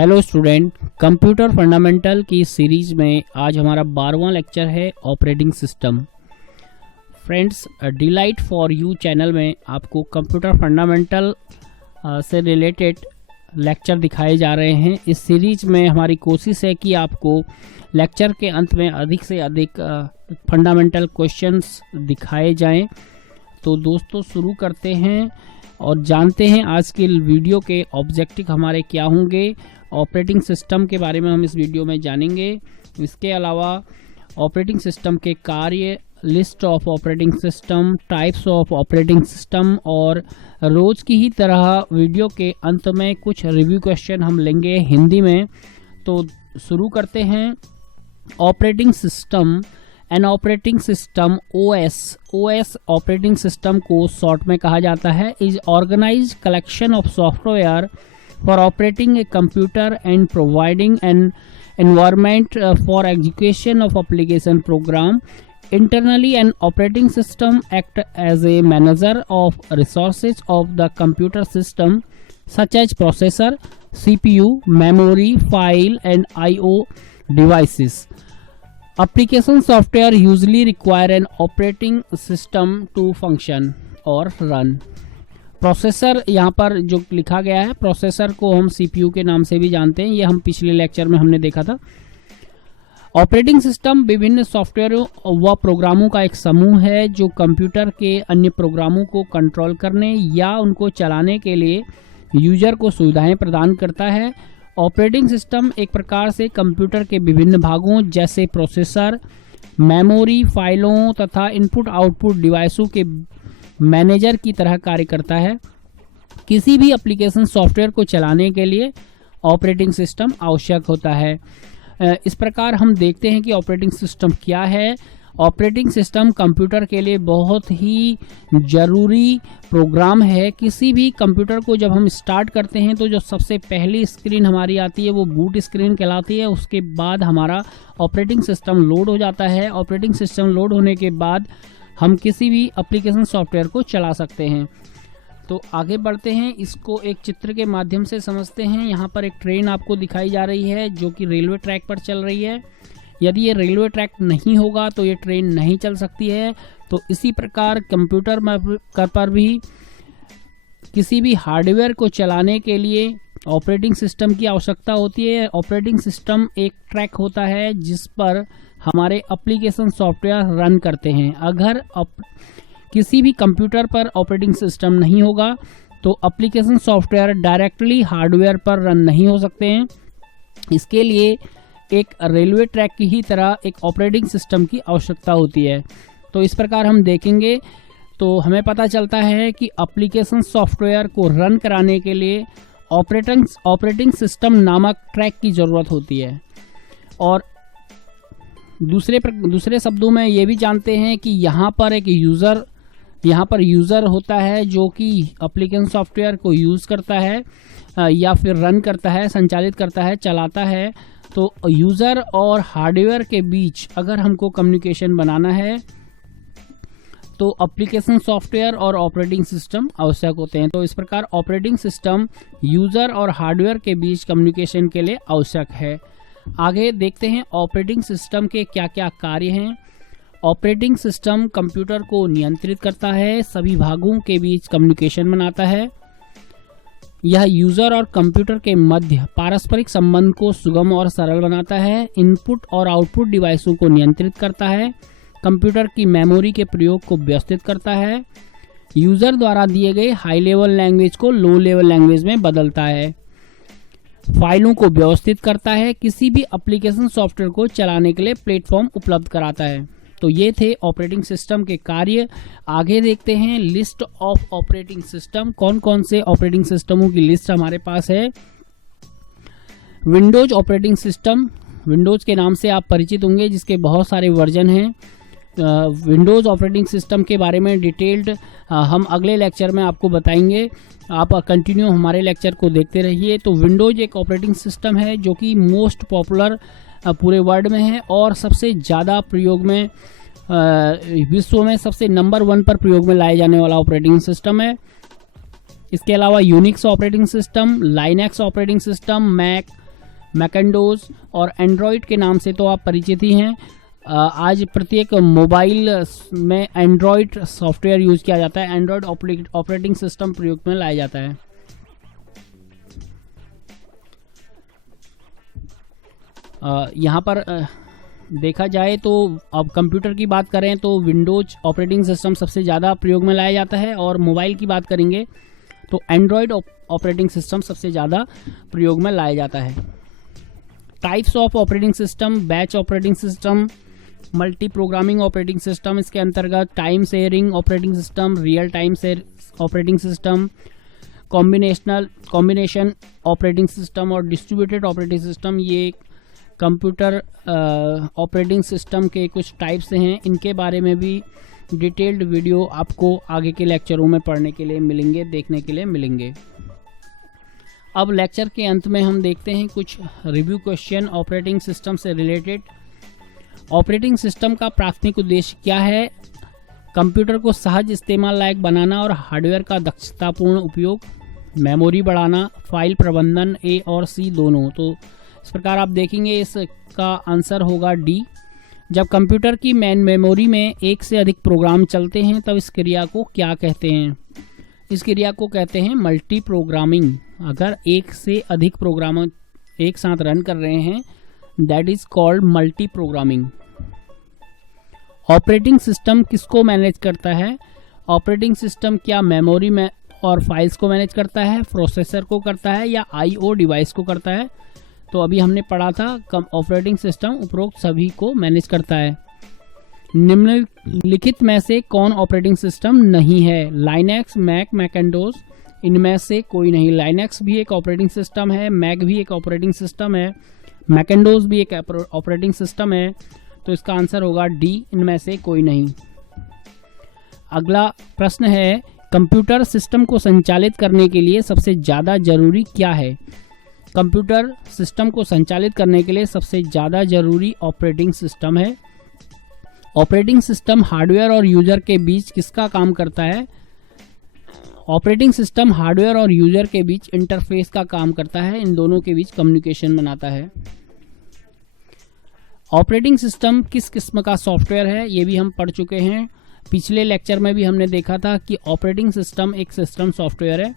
Hello student, computer fundamental की series में आज हमारा 12वां लेक्चर है operating system. Friends, delight for you channel में आपको कंप्यूटर फंडामेंटल से रिलेटेड लेक्चर दिखाए जा रहे हैं। इस सीरीज में हमारी कोशिश है कि आपको लेक्चर के अंत में अधिक से अधिक फंडामेंटल क्वेश्चंस दिखाए जाएं। तो दोस्तों, शुरू करते हैं और जानते हैं आज के वीडियो के ऑब्जेक्टिव हमारे क्या होंगे। ऑपरेटिंग सिस्टम के बारे में हम इस वीडियो में जानेंगे। इसके अलावा ऑपरेटिंग सिस्टम के कार्य, list of operating system, types of operating system और रोज की ही तरह वीडियो के अंत में कुछ रिव्यू क्वेश्चन हम लेंगे हिंदी में। तो शुरू करते हैं। Operating system an operating system OS operating system को शॉर्ट में कहा जाता है, is organised collection of software for operating a computer and providing an environment for execution of application program. Internally, an operating system acts as a manager of resources of the computer system, such as processor, CPU, memory, file, and I/O devices. Application software usually require an operating system to function or run. Processor यहाँ पर जो लिखा गया है, processor को हम CPU के नाम से भी जानते हैं। ये हम पिछले लेक्चर में हमने देखा था। ऑपरेटिंग सिस्टम विभिन्न सॉफ्टवेयरों व प्रोग्रामों का एक समूह है जो कंप्यूटर के अन्य प्रोग्रामों को कंट्रोल करने या उनको चलाने के लिए यूजर को सुविधाएं प्रदान करता है। ऑपरेटिंग सिस्टम एक प्रकार से कंप्यूटर के विभिन्न भागों जैसे प्रोसेसर, मेमोरी, फाइलों तथा इनपुट आउटपुट डिवाइसों के मैनेजर की तरह कार्य करता है। किसी भी एप्लीकेशन सॉफ्टवेयर को चलाने के लिए ऑपरेटिंग सिस्टम आवश्यक होता है। इस प्रकार हम देखते हैं कि ऑपरेटिंग सिस्टम क्या है। ऑपरेटिंग सिस्टम कंप्यूटर के लिए बहुत ही ज़रूरी प्रोग्राम है। किसी भी कंप्यूटर को जब हम स्टार्ट करते हैं तो जो सबसे पहली स्क्रीन हमारी आती है वो बूट स्क्रीन कहलाती है। उसके बाद हमारा ऑपरेटिंग सिस्टम लोड हो जाता है। ऑपरेटिंग सिस्टम लोड होने के बाद हम किसी भी एप्लीकेशन सॉफ्टवेयर को चला सकते हैं। तो आगे बढ़ते हैं, इसको एक चित्र के माध्यम से समझते हैं। यहाँ पर एक ट्रेन आपको दिखाई जा रही है जो कि रेलवे ट्रैक पर चल रही है। यदि ये रेलवे ट्रैक नहीं होगा तो ये ट्रेन नहीं चल सकती है। तो इसी प्रकार कंप्यूटर पर भी किसी भी हार्डवेयर को चलाने के लिए ऑपरेटिंग सिस्टम की आवश्यकता होती है। ऑपरेटिंग सिस्टम एक ट्रैक होता है जिस पर हमारे एप्लीकेशन सॉफ्टवेयर रन करते हैं। अगर किसी भी कंप्यूटर पर ऑपरेटिंग सिस्टम नहीं होगा तो एप्लीकेशन सॉफ्टवेयर डायरेक्टली हार्डवेयर पर रन नहीं हो सकते हैं। इसके लिए एक रेलवे ट्रैक की ही तरह एक ऑपरेटिंग सिस्टम की आवश्यकता होती है। तो इस प्रकार हम देखेंगे तो हमें पता चलता है कि एप्लीकेशन सॉफ्टवेयर को रन कराने के लिए ऑपरेटिंग सिस्टम नामक ट्रैक की ज़रूरत होती है। और दूसरे शब्दों में ये भी जानते हैं कि यहाँ पर यूज़र होता है जो कि एप्लीकेशन सॉफ्टवेयर को यूज़ करता है या फिर रन करता है, संचालित करता है, चलाता है। तो यूज़र और हार्डवेयर के बीच अगर हमको कम्युनिकेशन बनाना है तो एप्लीकेशन सॉफ्टवेयर और ऑपरेटिंग सिस्टम आवश्यक होते हैं। तो इस प्रकार ऑपरेटिंग सिस्टम यूज़र और हार्डवेयर के बीच कम्युनिकेशन के लिए आवश्यक है। आगे देखते हैं ऑपरेटिंग सिस्टम के क्या क्या कार्य हैं। ऑपरेटिंग सिस्टम कंप्यूटर को नियंत्रित करता है, सभी भागों के बीच कम्युनिकेशन बनाता है। यह यूजर और कंप्यूटर के मध्य पारस्परिक संबंध को सुगम और सरल बनाता है। इनपुट और आउटपुट डिवाइसों को नियंत्रित करता है। कंप्यूटर की मेमोरी के प्रयोग को व्यवस्थित करता है। यूजर द्वारा दिए गए हाई लेवल लैंग्वेज को लो लेवल लैंग्वेज में बदलता है। फाइलों को व्यवस्थित करता है। किसी भी एप्लीकेशन सॉफ्टवेयर को चलाने के लिए प्लेटफॉर्म उपलब्ध कराता है। तो ये थे ऑपरेटिंग सिस्टम के कार्य। आगे देखते हैं लिस्ट ऑफ ऑपरेटिंग सिस्टम। कौन कौन से ऑपरेटिंग सिस्टमों की लिस्ट हमारे पास है। विंडोज ऑपरेटिंग सिस्टम, विंडोज के नाम से आप परिचित होंगे, जिसके बहुत सारे वर्जन हैं। विंडोज ऑपरेटिंग सिस्टम के बारे में डिटेल्ड हम अगले लेक्चर में आपको बताएंगे। आप कंटिन्यू हमारे लेक्चर को देखते रहिए। तो विंडोज एक ऑपरेटिंग सिस्टम है जो कि मोस्ट पॉपुलर पूरे वर्ल्ड में है और सबसे ज़्यादा प्रयोग में विश्व में सबसे नंबर 1 पर प्रयोग में लाए जाने वाला ऑपरेटिंग सिस्टम है। इसके अलावा Unix operating system, Linux operating system, Mac, मैकेंडोज और एंड्रॉयड के नाम से तो आप परिचित ही हैं। आज प्रत्येक मोबाइल में एंड्रॉयड सॉफ्टवेयर यूज़ किया जाता है, एंड्रॉयड ऑपरेटिंग सिस्टम प्रयोग में लाया जाता है। यहाँ पर देखा जाए तो अब कंप्यूटर की बात करें तो विंडोज ऑपरेटिंग सिस्टम सबसे ज़्यादा प्रयोग में लाया जाता है, और मोबाइल की बात करेंगे तो एंड्रॉयड ऑपरेटिंग सिस्टम सबसे ज़्यादा प्रयोग में लाया जाता है। Types of operating system, batch operating system, multi programming operating system, इसके अंतर्गत time sharing operating system, real time operating system, combination operating system और डिस्ट्रीब्यूटेड ऑपरेटिंग सिस्टम, ये कंप्यूटर ऑपरेटिंग सिस्टम के कुछ टाइप्स हैं। इनके बारे में भी डिटेल्ड वीडियो आपको आगे के लेक्चरों में पढ़ने के लिए मिलेंगे, देखने के लिए मिलेंगे। अब लेक्चर के अंत में हम देखते हैं कुछ रिव्यू क्वेश्चन ऑपरेटिंग सिस्टम से रिलेटेड। ऑपरेटिंग सिस्टम का प्राथमिक उद्देश्य क्या है? कंप्यूटर को सहज इस्तेमाल लायक बनाना और हार्डवेयर का दक्षतापूर्ण उपयोग, मेमोरी बढ़ाना, फाइल प्रबंधन, ए और सी दोनों। तो इस प्रकार आप देखेंगे इसका आंसर होगा डी। जब कंप्यूटर की मेन मेमोरी में एक से अधिक प्रोग्राम चलते हैं तब इस क्रिया को क्या कहते हैं? इस क्रिया को कहते हैं मल्टी प्रोग्रामिंग। अगर एक से अधिक प्रोग्राम एक साथ रन कर रहे हैं that is called multi programming. Operating system किसको मैनेज करता है? ऑपरेटिंग सिस्टम क्या मेमोरी में और फाइल्स को मैनेज करता है, प्रोसेसर को करता है, या आईओ डिवाइस को करता है? तो अभी हमने पढ़ा था ऑपरेटिंग सिस्टम उपरोक्त सभी को मैनेज करता है। निम्नलिखित में से कौन ऑपरेटिंग सिस्टम नहीं है? लाइनक्स, मैक, मैकेंटोश, इनमें से कोई नहीं। लाइनक्स भी एक ऑपरेटिंग सिस्टम है, मैक भी एक ऑपरेटिंग सिस्टम है, मैकेंटोश भी एक ऑपरेटिंग सिस्टम है। तो इसका आंसर होगा डी, इनमें से कोई नहीं। अगला प्रश्न है, कंप्यूटर सिस्टम को संचालित करने के लिए सबसे ज़्यादा जरूरी क्या है? कंप्यूटर सिस्टम को संचालित करने के लिए सबसे ज़्यादा जरूरी ऑपरेटिंग सिस्टम है। ऑपरेटिंग सिस्टम हार्डवेयर और यूजर के बीच किसका काम करता है? ऑपरेटिंग सिस्टम हार्डवेयर और यूजर के बीच इंटरफेस का काम करता है, इन दोनों के बीच कम्युनिकेशन बनाता है। ऑपरेटिंग सिस्टम किस किस्म का सॉफ्टवेयर है? ये भी हम पढ़ चुके हैं। पिछले लेक्चर में भी हमने देखा था कि ऑपरेटिंग सिस्टम एक सिस्टम सॉफ्टवेयर है।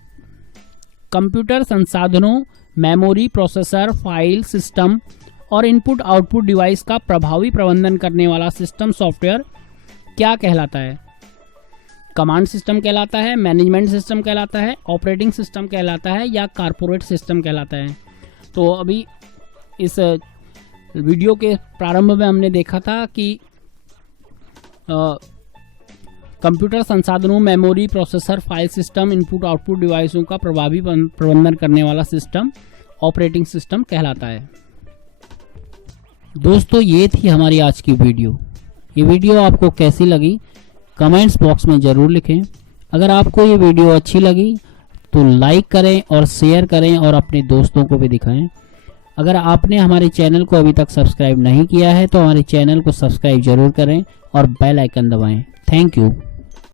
कंप्यूटर संसाधनों, मेमोरी, प्रोसेसर, फाइल सिस्टम और इनपुट आउटपुट डिवाइस का प्रभावी प्रबंधन करने वाला सिस्टम सॉफ्टवेयर क्या कहलाता है? कमांड सिस्टम कहलाता है, मैनेजमेंट सिस्टम कहलाता है, ऑपरेटिंग सिस्टम कहलाता है, या कॉर्पोरेट सिस्टम कहलाता है? तो अभी इस वीडियो के प्रारंभ में हमने देखा था कि कंप्यूटर संसाधनों, memory, processor, file system, input output डिवाइसों का प्रभावी प्रबंधन करने वाला सिस्टम ऑपरेटिंग सिस्टम कहलाता है। दोस्तों, ये थी हमारी आज की वीडियो। ये वीडियो आपको कैसी लगी कमेंट्स बॉक्स में ज़रूर लिखें। अगर आपको ये वीडियो अच्छी लगी तो लाइक करें और शेयर करें और अपने दोस्तों को भी दिखाएं। अगर आपने हमारे चैनल को अभी तक सब्सक्राइब नहीं किया है तो हमारे चैनल को सब्सक्राइब जरूर करें और बेल आइकन दबाएं। Thank you.